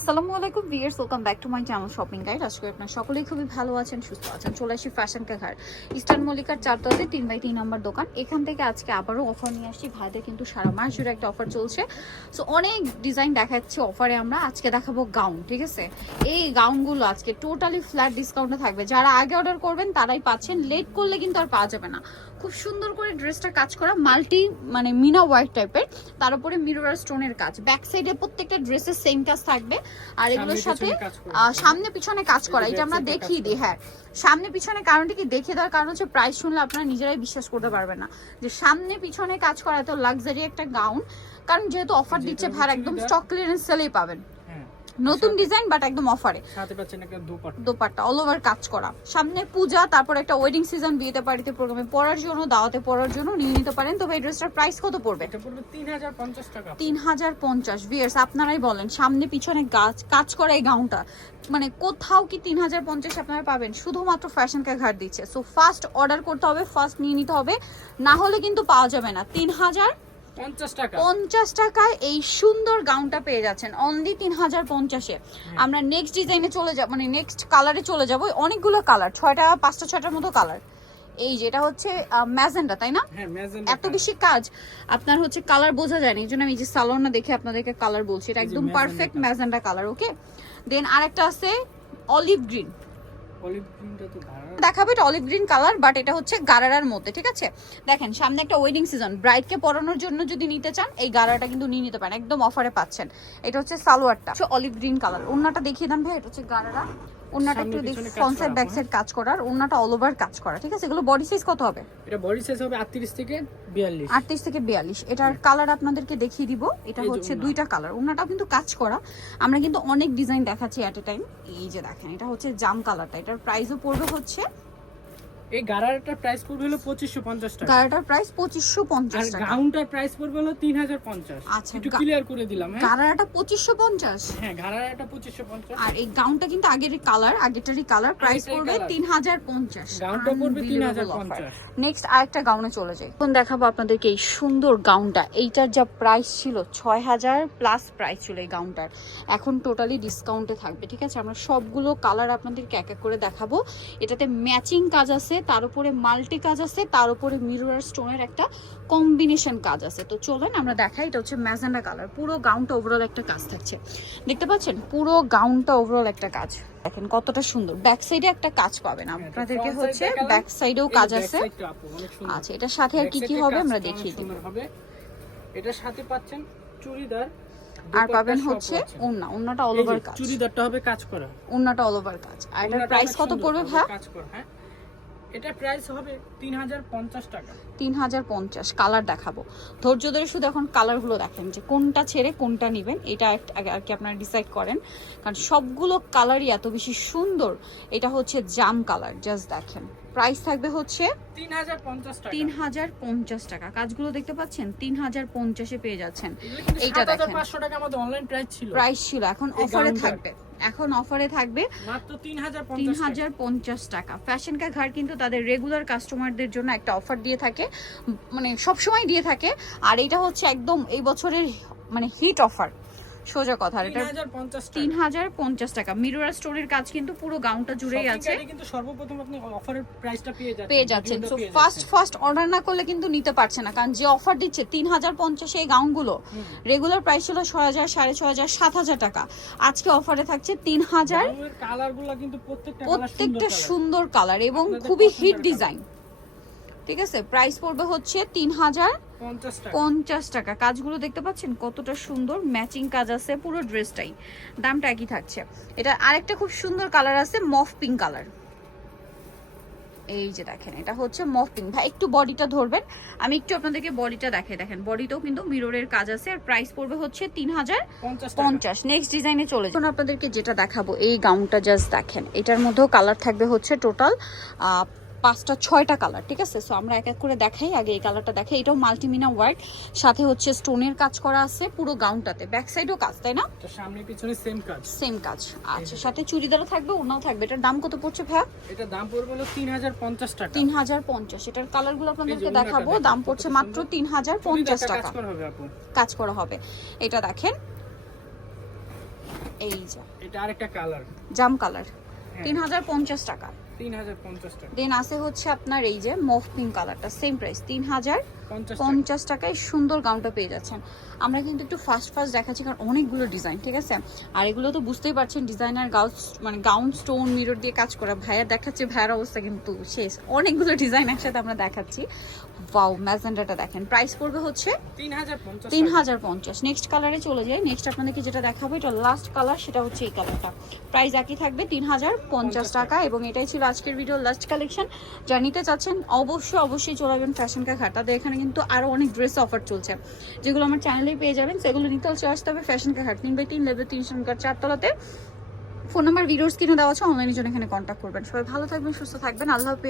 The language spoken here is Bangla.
আসসালামু আলাইকুম viewers welcome back to my channel shopping guide. আজকে আপনার সকলেই খুবই ভালো আছেন, সুস্থ আছেন। চলে আসি ফ্যাশন কাঘার ইস্টার্ন মল্লিকার চারতলাতে তিন বাই তিন নম্বর দোকান। এখান থেকে আজকে আবারও অফার নিয়ে আসছি। ভাইদের কিন্তু সারা মাস জুড়ে একটা অফার চলছে। সো অনেক ডিজাইন দেখাচ্ছি অফারে আমরা। আজকে দেখাবো গাউন ঠিক আছে? এই গাউনগুলো আজকে টোটালি ফ্ল্যাট ডিসকাউন্টে থাকবে। যারা আগে অর্ডার করবেন, তারাই পাচ্ছেন। লেট করলে কিন্তু আর পাওয়া যাবে না। খুব সুন্দর করে ড্রেসটা কাজ করা মাল্টি মানে মিনা হোয়াইট টাইপের তার উপরে মিরর স্টোনের কাজ। ব্যাক সাইডে প্রত্যেকটা ড্রেসের সেম কাজ থাকবে। আর এগুলোর সাথে আহ, সামনে পিছনে কাজ করা এটা আমরা দেখিয়ে দিই হ্যাঁ। সামনে পিছনে কারণটি কি দেখিয়ে দেওয়ার কারণ হচ্ছে প্রাইস শুনলে আপনারা নিজেরাই বিশ্বাস করতে পারবেন না। যে সামনে পিছনে কাজ করা এত লাক্সারি একটা গাউন কারণ যেহেতু অফার দিচ্ছে ভার একদম স্টক ক্লিয়ারেন্স সেলেই পাবেন। নতুন ডিজাইন বাট একদম অফারে সাথে পাচ্ছেন একটা দুপাট দোপাট্টা অল ওভার কাজ করা। সামনে পূজা তারপর একটা ওয়েডিং সিজন বিয়েতে বাড়িতে প্রোগ্রামে পড়ার জন্য দাওয়াতে পড়ার জন্য নিয়ে নিতে পারেন। তবে এই ড্রেসটার প্রাইস কত পড়বে? এটা পড়বে তিন হাজার পঞ্চাশ টাকা। তিন হাজার পঞ্চাশ ভিয়ার্স আপনারাই বলেন সামনে পিছনে গাছ কাজ করা এই গাউনটা মানে কোথাও কি তিন হাজার পঞ্চাশ আপনারা পাবেন? শুধুমাত্র ফ্যাশন কা ঘাট দিচ্ছে। সো ফার্স্ট অর্ডার করতে হবে ফার্স্ট নিয়ে নিতে হবে। না হলে কিন্তু পাওয়া যাবে না। তিন হাজার পঞ্চাশ টাকা। পঞ্চাশ টাকায় এই সুন্দর গাউনটা পেয়ে যাচ্ছেন। অনলি তিন হাজার পঞ্চাশে। আমরা নেক্সট ডিজাইনে চলে যাব মানে নেক্সট কালারে চলে যাব। অনেকগুলো কালার ছয়টা পাঁচটা ছয়টার মতো কালার এই যেটা হচ্ছে ম্যাজেন্ডা তাই না? হ্যাঁ এত বেশি কাজ। আপনার হচ্ছে কালার বোঝা যায় না এই জন্য আমি যে সালোয়ারটা দেখে আপনাদেরকে কালার বলছি। এটা একদম perfect. Magenta colour okay then আরেকটা আছে অলিভ গ্রিন দেখাবে এটা অলিভ গ্রিন কালার বাট এটা হচ্ছে গারারার মধ্যে, ঠিক আছে? দেখেন, সামনে একটা ওয়েডিং সিজন ব্রাইডকে পরানোর জন্য যদি নিতে চান, এই গারাটা কিন্তু নিয়ে নিতে পারেন, একদম অফারে পাচ্ছেন। এটা হচ্ছে সালোয়ারটা। অলিভ গ্রিন কালার অন্যটা দেখিয়ে দেন ভাই, এটা হচ্ছে গারারা। ওন্নাটা একটু কাজ ফ্রন্ট সাইড ব্যাক। সাইড কাজ করার ওন্নাটা অল ওভার কাজ করা ঠিক আছে? এগুলো বডি সাইজ কত হবে? এটা বডি সাইজ হবে আটত্রিশ থেকে বিয়াল্লিশ। আটত্রিশ থেকে বিয়াল্লিশ। এটার কালার আপনাদেরকে দেখিয়ে দিব। এটা হচ্ছে দুইটা কালার ওনাটাও কিন্তু কাজ করা। আমরা কিন্তু অনেক ডিজাইন দেখাচ্ছি অ্যাট এ টাইম এই যে দেখেন এটা হচ্ছে জাম কালারটা এটার প্রাইসও পড়বে হচ্ছে এই গারারটার প্রাইস পড়বে হলো পঁচিশশো পঞ্চাশ টাকা। গাড়াটার প্রাইস পঁচিশশো আর পঞ্চাশ টাকা। গাউনটার প্রাইস পড়বে হলো তিন হাজার পঞ্চাশ। আচ্ছা, একটু ক্লিয়ার করে দিলাম হ্যাঁ? পঁচিশশো পঞ্চাশ? হ্যাঁ গারারটা পঁচিশশো পঞ্চাশ। আর এই গাউনটা কিন্তু আগের কালার আগেরটারই কালার প্রাইস পড়বে colour। তিন হাজার পঞ্চাশ। গাউনটা পড়বে তিন হাজার পঞ্চাশ। নেক্সট আরেকটা গাউনে চলে যাই। এখন দেখাবো আপনাদেরকে এই সুন্দর গাউনটা। এইটার যা প্রাইস ছিল ছয় হাজার প্লাস প্রাইস ছিল এই গাউনটার। এখন টোটালি ডিসকাউন্টে থাকবে ঠিক আছে? আমরা সবগুলো কালার আপনাদেরকে এক এক করে দেখাবো। এটাতে ম্যাচিং কাজ আছে তার উপরে মাল্টি কাজ আছে তার উপরে মিরর স্টোনের একটা কম্বিনেশন কাজ আছে। তো চলেন আমরা দেখাই এটা হচ্ছে ম্যাজেন্ডা কালার। পুরো গাউনটা ওভারঅল একটা কাজ থাকছে। দেখতে পাচ্ছেন? পুরো গাউনটা ওভারঅল একটা কাজ। দেখেন কতটা সুন্দর। ব্যাক সাইডে একটা কাজ পাবেন। আপনাদেরকে হচ্ছে ব্যাক সাইডেও কাজ আছে। আচ্ছা এটার সাথে আর কি কি হবে আমরা দেখিয়ে দিই। এটার সাথে পাচ্ছেন চুড়িদার আর পাবেন হচ্ছে। ওন্না ওন্নাটা অল ওভার কাজ। চুড়িদারটা হবে কাজ করা। ওন্নাটা অল ওভার কাজ। আর এটার প্রাইস কত পড়বে ভাই? কাজ করা হ্যাঁ? এটা প্রাইস হবে তিন হাজার পঞ্চাশ টাকা। তিন হাজার পঞ্চাশ কালার দেখাবো। ধৈর্য ধরে শুধু এখন কালারগুলো দেখেন যে কোনটা ছেড়ে কোনটা নেবেন এটা আর কি আপনারা ডিসাইড করেন। কারণ সবগুলো কালারই এত বেশি সুন্দর এটা হচ্ছে জাম কালার জাস্ট দেখেন। প্রাইস থাকবে হচ্ছে তিন হাজার পঞ্চাশ টাকা। কাজগুলো দেখতে পাচ্ছেন? তিন হাজার পঞ্চাশে পেয়ে যাচ্ছেন। এইটা 7,500 দেখেন। টাকা আমাদের অনলাইন প্রাইস ছিল। প্রাইস ছিল এখন অফারে থাকবে। এখন অফারে থাকবে মাত্র তিন হাজার তিন পঞ্চাশ হাজার পঞ্চাশ টাকা। ফ্যাশন কা ঘাট কিন্তু তাদের রেগুলার কাস্টমারদের জন্য একটা অফার দিয়ে থাকে মানে মানে সবসময় দিয়ে থাকে। আর এটা হচ্ছে একদম এই বছরের মানে হিট অফার সোজা কথা তিন এটা হাজার পঞ্চাশ তিন হাজার পঞ্চাশ টাকা। মিরর স্টোরের কাজ কিন্তু পুরো গাউনটা জুড়েই আছে। কিন্তু সর্বপ্রথম আপনি অফারের প্রাইসটা পেয়ে যাচ্ছেন পেয়ে যাচ্ছেন। সো ফার্স্ট ফার্স্ট অর্ডার না করলে কিন্তু নিতে পারছে না। কারণ যে অফার দিচ্ছে তিন হাজার পঞ্চাশে এই গাউনগুলো রেগুলার প্রাইস ছিল ছয় হাজার সাড়ে ছয় হাজার সাত হাজার টাকা। আজকে অফারে থাকছে তিন হাজার কালারগুলো কিন্তু প্রত্যেকটা সুন্দর কালার এবং খুবই হিট ডিজাইন ঠিক আছে? প্রাইস পড়বে হচ্ছে তিন হাজার পঞ্চাশ টাকা। কাজগুলো দেখতে পাচ্ছেন? কতটা সুন্দর ম্যাচিং কাজ আছে পুরো ড্রেসটাই। দামটা একই থাকছে। এটা আরেকটা খুব সুন্দর কালার আছে মফ পিঙ্ক কালার এই যে দেখেন এটা হচ্ছে মফ পিঙ্ক ভাই একটু বডিটা ধরবেন। আমি একটু আপনাদেরকে বডিটা দেখে দেখেন। বডিতেও কিন্তু মিররের কাজ আছে আর প্রাইস পড়বে হচ্ছে তিন হাজার পঞ্চাশ। নেক্সট ডিজাইনে চলে এখন আপনাদেরকে যেটা দেখাবো এই গাউনটা জাস্ট দেখেন। এটার মধ্যেও কালার থাকবে হচ্ছে টোটাল পাঁচটা ছয়টা কালার ঠিক আছে? সো আমরা এক এক করে দেখাই আগে এই কালারটা দেখাই। এটাও মাল্টিমিনা ওয়ার্ক সাথে হচ্ছে স্টোনের কাজ করা আছে পুরো গাউনটাতে ব্যাক সাইডও কাজ তাই না? তো সামনে পিছনে সেম কাজ। সেম কাজ আচ্ছা। সাথে চুড়িদারও থাকবে ওনাও থাকবে। এটার দাম কত পড়ছে ভাইয়া? এটা দাম পড়বে হলো তিন হাজার পঞ্চাশ টাকা। তিন হাজার পঞ্চাশ। এটার কালারগুলো আপনাদেরকে দেখাবো। দাম পড়ছে মাত্র তিন হাজার পঞ্চাশ চুড়িদারটা টাকা। কাজ করা হবে আপু। কাজ করা হবে। এটা দেখেন। এই যে। এটা আরেকটা কালার জাম কালার হ্যাঁ। তিন হাজার পঞ্চাশ টাকা। দেন আছে হচ্ছে আপনার এই যে মফ পিঙ্ক কালারটা সেম প্রাইস তিন হাজার পঞ্চাশ পঞ্চাশ টাকায় সুন্দর গাউনটা পেয়ে যাচ্ছেন। আমরা কিন্তু একটু ফাস্ট ফাস্ট দেখাচ্ছি কারণ অনেকগুলো ডিজাইন ঠিক আছে? আর এগুলো তো বুঝতেই পারছেন ডিজাইনার গাউন মানে গাউন স্টোন মিরর দিয়ে কাজ করা। ভাইয়া দেখাচ্ছে ভাইয়ার অবস্থা কিন্তু শেষ। অনেকগুলো ডিজাইন একসাথে আমরা দেখাচ্ছি। ওয়াও ম্যাজেন্ডাটা দেখেন। প্রাইস পড়বে হচ্ছে তিন হাজার পঞ্চাশ। নেক্সট কালারে চলে যায় নেক্সট আপনাদেরকে যেটা দেখাবো এটা লাস্ট কালার সেটা হচ্ছে এই কালারটা প্রাইস একই থাকবে তিন হাজার পঞ্চাশ টাকা। এবং এটাই ছিল আজকের ভিডিও লাস্ট কালেকশন যা নিতে চাচ্ছেন অবশ্যই অবশ্যই চলে যাবেন ফ্যাশন কা ঘাট তাদের এখানে কিন্তু আরও অনেক ড্রেস অফার চলছে। যেগুলো আমার চ্যানেলেই পেয়ে যাবেন সেগুলো নিতে হচ্ছে আসতে হবে ফ্যাশন কা ঘাট তিন বাই তিন লেভেল তিন সংখ্যার চারতলাতে। ফোন নাম্বার ভিডিওস কিনে দেওয়া আছে অনলাইনের জন্য এখানে কন্ট্যাক্ট করবেন। সবাই ভালো থাকবেন সুস্থ থাকবেন। আল্লাহ হাফেজ।